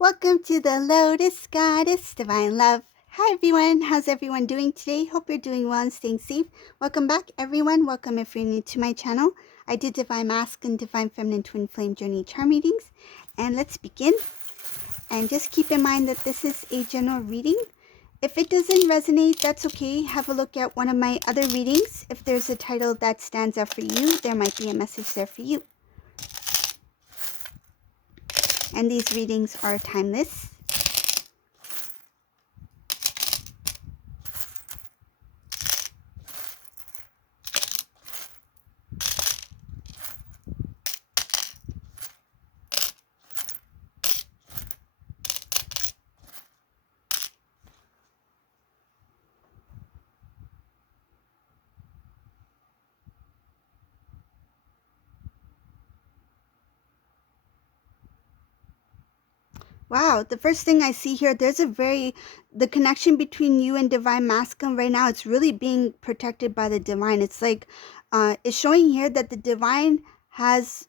Welcome to the Lotus Goddess Divine Love. Hi everyone, how's everyone doing today? Hope you're doing well and staying safe. Welcome back everyone. Welcome if you're new to my channel. I do Divine Masculine, Divine Feminine, Twin Flame Journey Charm readings. And let's begin. And just keep in mind that this is a general reading. If it doesn't resonate, that's okay. Have a look at one of my other readings. If there's a title that stands out for you, there might be a message there for you. And these readings are timeless. Wow, the first thing I see here, the connection between you and Divine Masculine right now, it's really being protected by the Divine. It's like, it's showing here that the Divine has,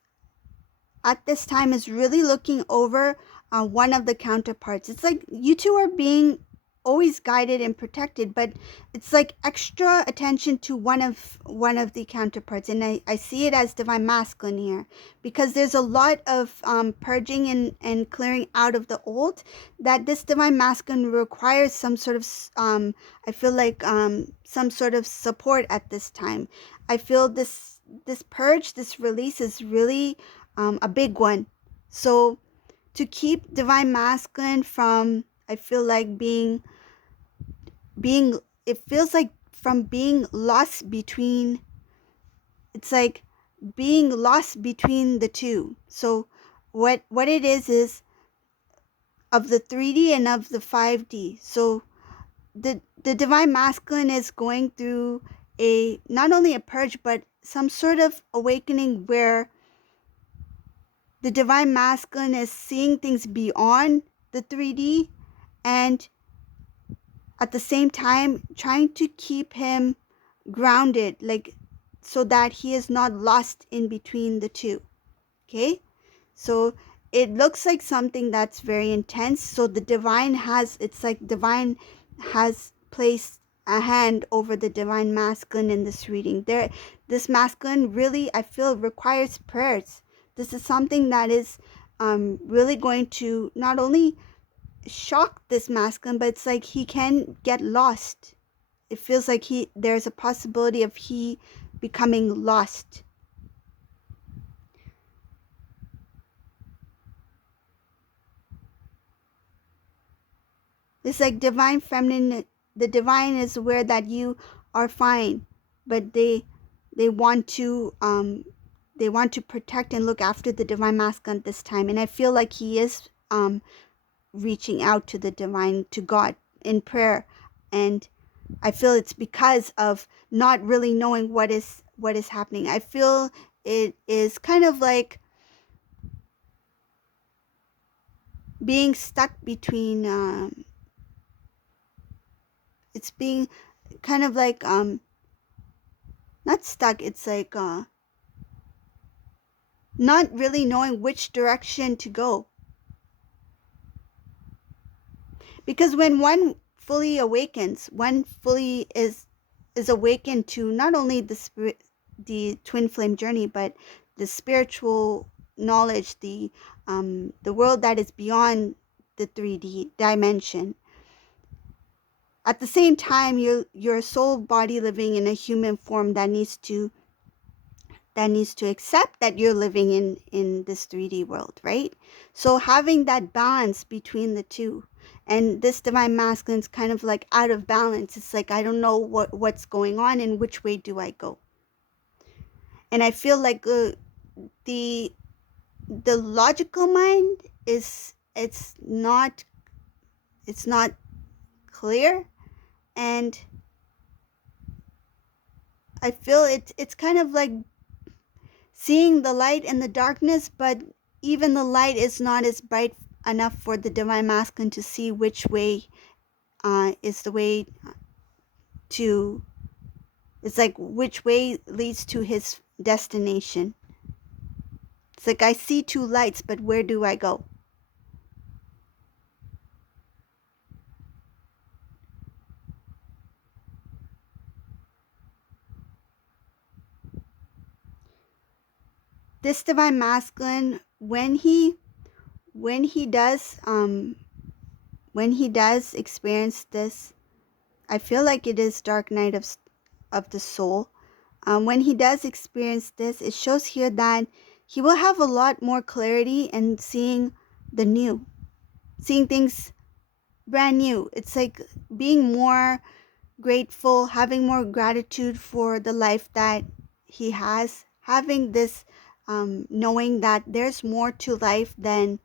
at this time, is really looking over one of the counterparts. It's like you two are being always guided and protected, but it's like extra attention to one of the counterparts, and I see it as Divine Masculine here because there's a lot of purging and clearing out of the old that this Divine Masculine requires some sort of I feel like some sort of support at this time. I feel this purge, this release is really a big one. So to keep Divine Masculine from, I feel like being it feels like from being lost between, it's like being lost between the two. So what it is of the 3D and of the 5D. So the Divine Masculine is going through a not only a purge but some sort of awakening where the Divine Masculine is seeing things beyond the 3D and at the same time trying to keep him grounded, like so that he is not lost in between the two. Okay, so it looks like something that's very intense. So the Divine has, it's like Divine has placed a hand over the Divine Masculine in this reading. This masculine really, I feel, requires prayers. This is something that is really going to not only shock this masculine, but it's like he can get lost. It feels like there's a possibility of he becoming lost. It's like Divine Feminine, the Divine is aware that you are fine, but they want to protect and look after the Divine Masculine this time. And I feel like he is reaching out to the Divine, to God in prayer. And I feel it's because of not really knowing what is happening. I feel it is kind of like being stuck between it's being kind of like not stuck, it's like not really knowing which direction to go. Because when one fully awakens, one fully is awakened to not only the twin flame journey, but the spiritual knowledge, the world that is beyond the 3D dimension. At the same time, you're a soul body living in a human form that needs to accept that you're living in this 3D world, right? So having that balance between the two, and this Divine Masculine is kind of like out of balance. It's like, I don't know what's going on and which way do I go. And I feel like the logical mind is, it's not clear, and I feel it's kind of like seeing the light and the darkness, but even the light is not as bright enough for the Divine Masculine to see which way is the way to, it's like which way leads to his destination. It's like I see two lights, but where do I go? this divine masculine, when he does when he does experience this, I feel like it is dark night of the soul. When he does experience this, it shows here that he will have a lot more clarity and seeing the new, seeing things brand new. It's like being more grateful, having more gratitude for the life that he has, having this knowing that there's more to life than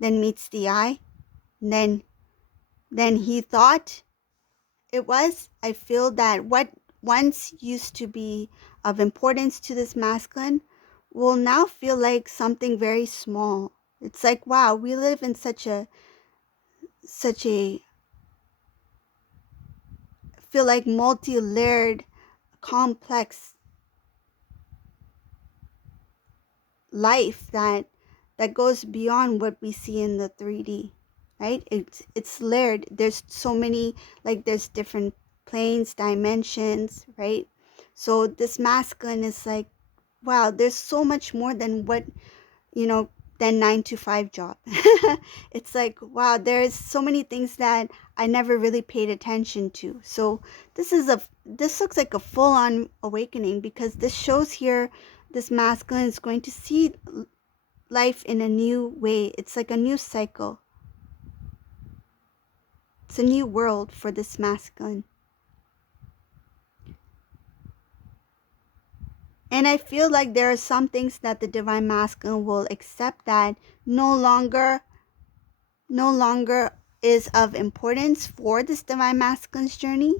meets the eye, than he thought it was. I feel that what once used to be of importance to this masculine will now feel like something very small. It's like, wow, we live in such a feel like multi-layered, complex life that goes beyond what we see in the 3D, right? It's layered. There's so many, like there's different planes, dimensions, right? So this masculine is like, wow, there's so much more than what, you know, than 9 to 5 job. It's like, wow, there's so many things that I never really paid attention to. So this looks like a full-on awakening, because this shows here this masculine is going to see life in a new way. It's like a new cycle. It's a new world for this masculine. And I feel like there are some things that the divine masculine will accept that no longer is of importance for this divine masculine's journey.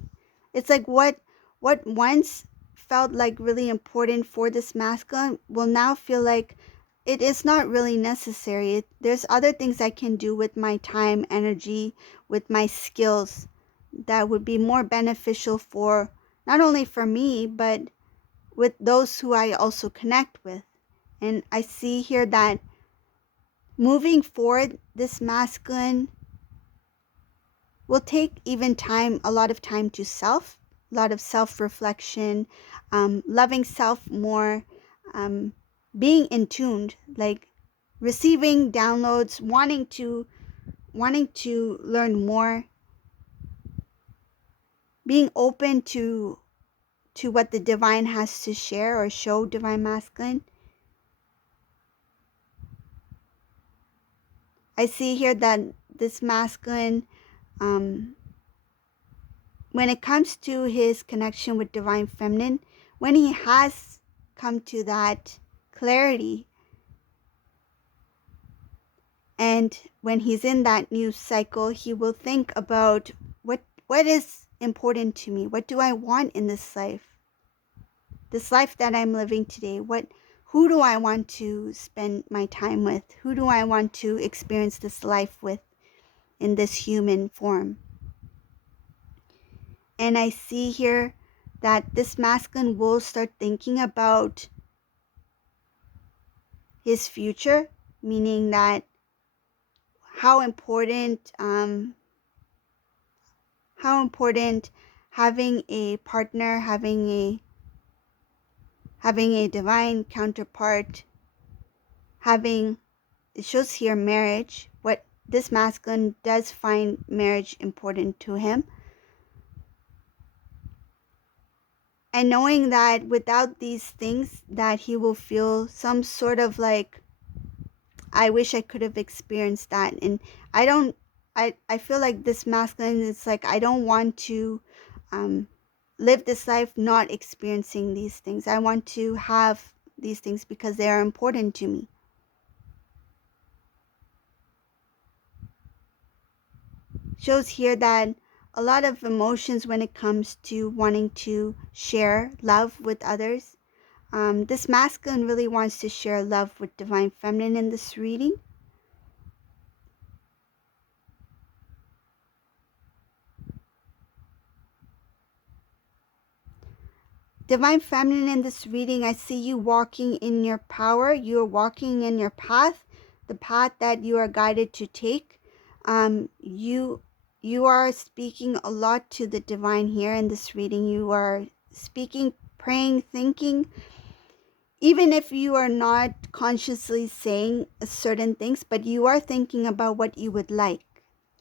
It's like what once felt like really important for this masculine will now feel like it is not really necessary. There's other things I can do with my time, energy, with my skills that would be more beneficial for not only for me, but with those who I also connect with. And I see here that moving forward, this masculine will take even time, a lot of time to a lot of self-reflection, loving self more, um, being in tuned, like receiving downloads, wanting to learn more, being open to what the divine has to share or show divine masculine. I see here that this masculine, um, when it comes to his connection with divine feminine, when he has come to that clarity, and when he's in that new cycle, he will think about what is important to me, what do I want in this life that I'm living today. Who do I want to spend my time with, who do I want to experience this life with in this human form. And I see here that this masculine will start thinking about his future, meaning that how important having a partner, having a divine counterpart, having, it shows here marriage, what this masculine does find marriage important to him. And knowing that without these things that he will feel some sort of like, I wish I could have experienced that. And I feel like this masculine is like, I don't want to live this life not experiencing these things. I want to have these things because they are important to me. Shows here that a lot of emotions when it comes to wanting to share love with others. This masculine really wants to share love with divine feminine in this reading. Divine feminine, in this reading, I see you walking in your power. You're walking in your path, the path that you are guided to take. You are speaking a lot to the divine here in this reading. You are speaking, praying, thinking, even if you are not consciously saying certain things, but you are thinking about what you would like,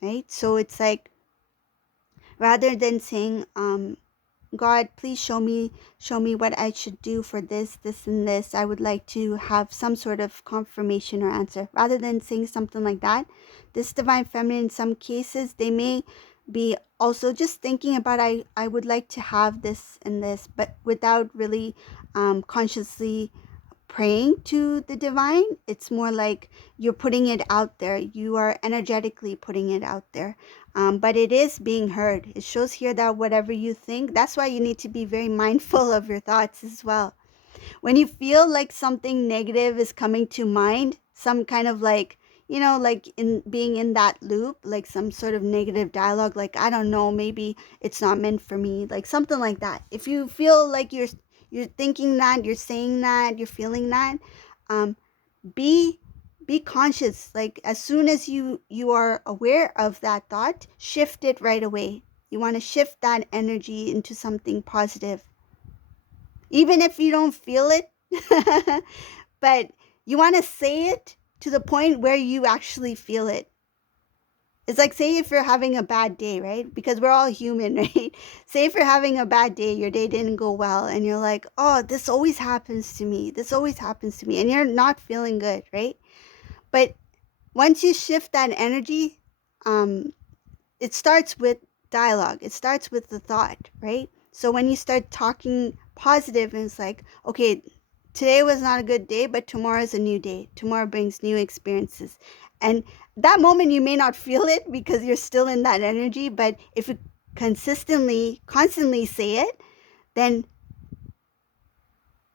right? So it's like, rather than saying, God, please show me what I should do for this, and this. I would like to have some sort of confirmation or answer. Rather than saying something like that, this divine feminine, in some cases, they may be also just thinking about, I would like to have this and this, but without really consciously praying to the divine. It's more like you're putting it out there. You are energetically putting it out there. But it is being heard. It shows here that whatever you think, that's why you need to be very mindful of your thoughts as well. When you feel like something negative is coming to mind, some kind of like, like in being in that loop, like some sort of negative dialogue, like, I don't know, maybe it's not meant for me, like something like that. If you feel like you're thinking that, you're saying that, you're feeling that, um, be be conscious. Like as soon as you are aware of that thought, shift it right away. You want to shift that energy into something positive, even if you don't feel it. But you want to say it to the point where you actually feel it. It's like, say if you're having a bad day, right? Because we're all human, right? Say if you're having a bad day, your day didn't go well, and you're like, oh, this always happens to me. This always happens to me. And you're not feeling good, right? But once you shift that energy, um, it starts with dialogue. It starts with the thought, right? So when you start talking positive, and it's like, okay, today was not a good day, but tomorrow is a new day. Tomorrow brings new experiences. And that moment you may not feel it because you're still in that energy, but if you constantly say it, then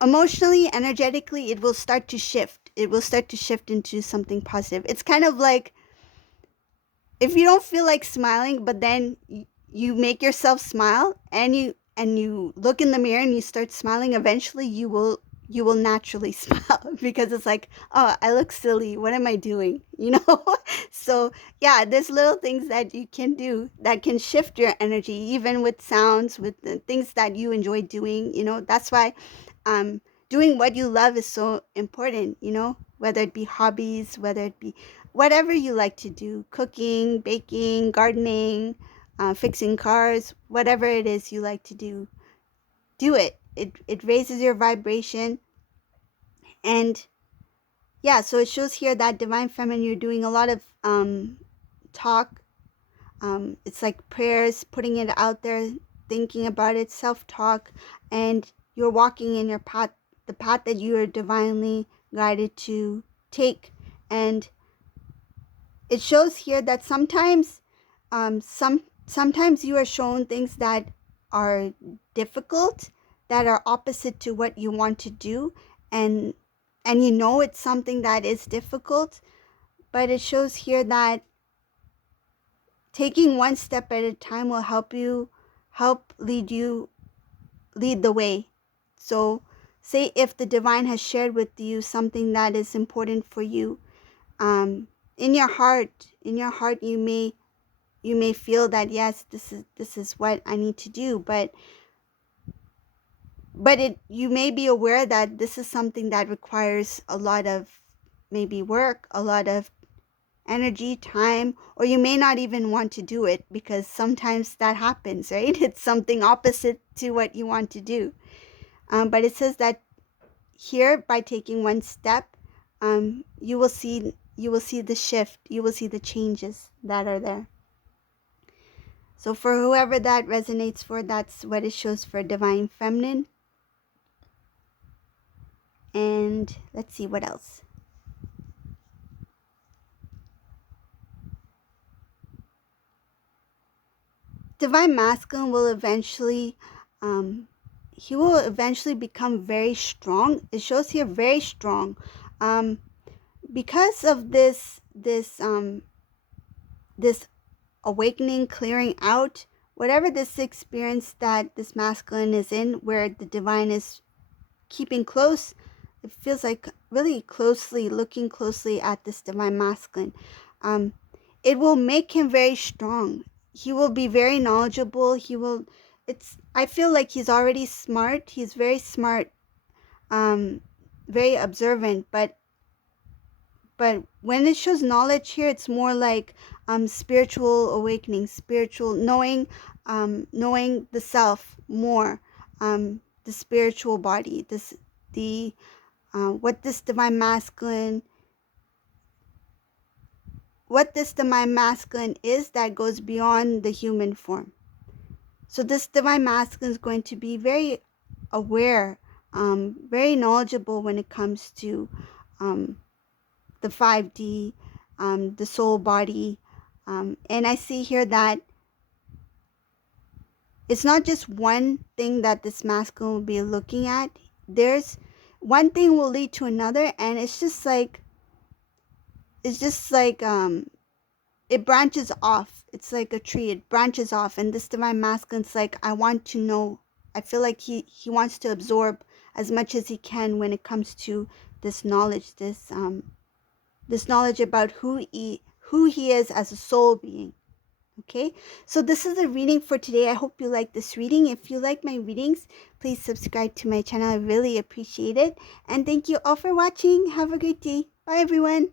emotionally, energetically, it will start to shift. It will start to shift into something positive. It's kind of like, if you don't feel like smiling, but then you make yourself smile, and you look in the mirror and you start smiling, eventually you will naturally smile, because it's like, oh, I look silly, what am I doing, so yeah, there's little things that you can do that can shift your energy, even with sounds, with the things that you enjoy doing. That's why um doing what you love is so important, whether it be hobbies, whether it be whatever you like to do, cooking, baking, gardening, fixing cars, whatever it is you like to do it. It raises your vibration. And yeah, so it shows here that divine feminine, you're doing a lot of talk. It's like prayers, putting it out there, thinking about it, self-talk, and you're walking in your path, the path that you are divinely guided to take. And it shows here that sometimes you are shown things that are difficult, that are opposite to what you want to do, and it's something that is difficult, but it shows here that taking one step at a time will help lead the way. So say if the divine has shared with you something that is important for you, um in your heart you may feel that, yes, this is what I need to do, but you may be aware that this is something that requires a lot of, maybe, work, a lot of energy, time, or you may not even want to do it, because sometimes that happens, right? It's something opposite to what you want to do. But it says that here, by taking one step, you will see the shift, you will see the changes that are there. So for whoever that resonates for, that's what it shows for divine feminine. And let's see what else. Divine masculine will eventually, he will eventually become very strong. It shows here very strong, because of this awakening, clearing out, whatever this experience that this masculine is in, where the divine is keeping close. It feels like really looking closely at this divine masculine. It will make him very strong. He will be very knowledgeable. I feel like he's already smart. He's very smart. Um, very observant, but when it shows knowledge here, it's more like spiritual awakening, spiritual knowing, knowing the self more, the spiritual body, this the what this divine masculine, is that goes beyond the human form. So this divine masculine is going to be very aware, very knowledgeable when it comes to the 5D, the soul body. And I see here that it's not just one thing that this masculine will be looking at. There's one thing will lead to another, and it's just like it branches off. It's like a tree, it branches off, and this divine masculine's like, I want to know. I feel like he wants to absorb as much as he can when it comes to this knowledge, this knowledge about who he is as a soul being. Okay, so this is a reading for today. I hope you like this reading. If you like my readings, please subscribe to my channel. I really appreciate it. And thank you all for watching. Have a great day. Bye, everyone.